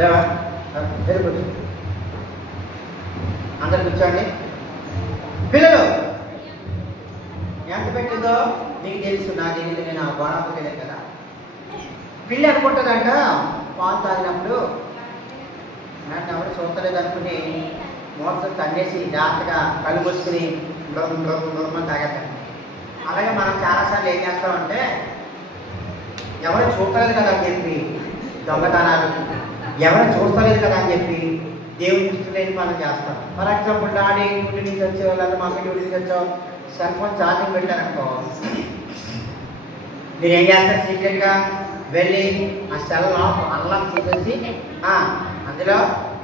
లేవా very good. అందరు కూర్చోండి. పిల్లలు ఎంత పెట్టిందో నీకు తెలుసు, నాకు తెలియదు, నేను ఆ గోడకు తెలియదు కదా. పిల్లి అనుకుంటుందంట పాలు తాగినప్పుడు నన్ను ఎవరు చూస్తలేదు అనుకుని మోసం తన్నేసి జాగ్రత్తగా కళ్ళు మూసుకుని దూరం తాగట. అలాగే మనం చాలాసార్లు ఏం చేస్తామంటే ఎవరు చూస్తలేదు కదా అని చెప్పి దొంగతనాలు, ఎవరు చూస్తలేదు కదా అని చెప్పి దేవుని దృష్టిలేని మనం చేస్తాం. ఫర్ ఎగ్జాంపుల్ డాడీ డ్యూటీ నుంచి వచ్చావు లేదా మమ్మీ డ్యూటీ నుంచి వచ్చావు, సెల్ ఫోన్ ఛార్జింగ్ పెట్టారనుకో, మీరు ఏం చేస్తారు? సీక్రెట్గా వెళ్ళి ఆ సెల్ అన్లాక్ చేసేసి అందులో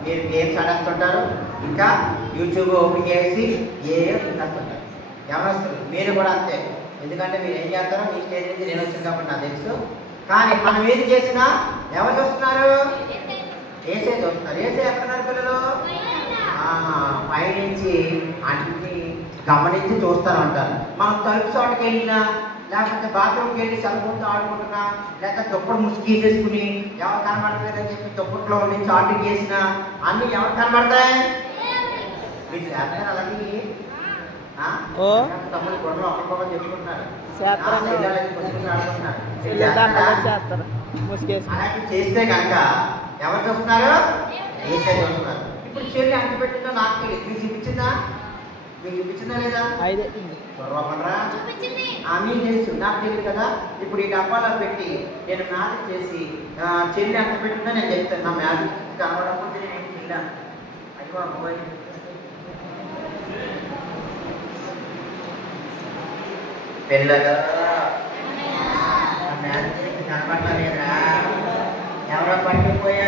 మీరు గేమ్స్ ఆడేస్తుంటారు, ఇంకా యూట్యూబ్ ఓపెన్ చేసి తినేస్తుంటారు. ఎవరు వస్తారు? మీరు కూడా అంతే. ఎందుకంటే మీరు ఏం చేస్తారో మీ స్టేజ్ నుంచి నేను వచ్చాను కాబట్టి నాకు తెలుసు. కానీ మనం ఏది చేసినా ఎవరు చూస్తున్నారు? ఏసే చూస్తున్నారు. ఏసే ఎక్కడున్నారు పిల్లలు? పైనుంచి అన్ని గమనించి చూస్తారు అంటారు. మనం తలుపు చోటకి వెళ్ళినా, లేకపోతే బాత్రూమ్కి వెళ్ళి సెల్ ఫోన్తో ఆడుకుంటున్నా, లేకపోతే దుప్పటి ముసుగేసేసుకుని ఎవరు కనబడలేదని చెప్పి దుప్పట్లో ఉండి చాటింగ్ చేసినా అన్ని ఎవరు కనబడతాయి? మీరు చేస్తారు. అలాగే తమ్ముడు గొడవలు ఒకరికొకరు చెప్పుకుంటున్నారు, అలాంటి చేస్తే కనుక ఎవరు చూస్తున్నారు? ఏసే చూస్తున్నారు. ఇప్పుడు చెల్లి అంట పెట్టిందో నాకు తెలియదు, మీకు చూపించిందా? మీకు చూపించిందా లేదా? మీకు తెలుసు, నాకు తెలియదు కదా. ఇప్పుడు ఈ డబ్బాలో పెట్టి నేను మ్యాజిక్ చేసి చెల్లి అంట పెట్టిందో నేను చెప్తాను. నా మ్యాజిక్ కనబడకపోతే నేను చెల్లాను. అయ్యో అబ్బాయి పిల్లలు మ్యాజిక్ కనబడలేదురా, ఎవరో పట్టుకుపోయా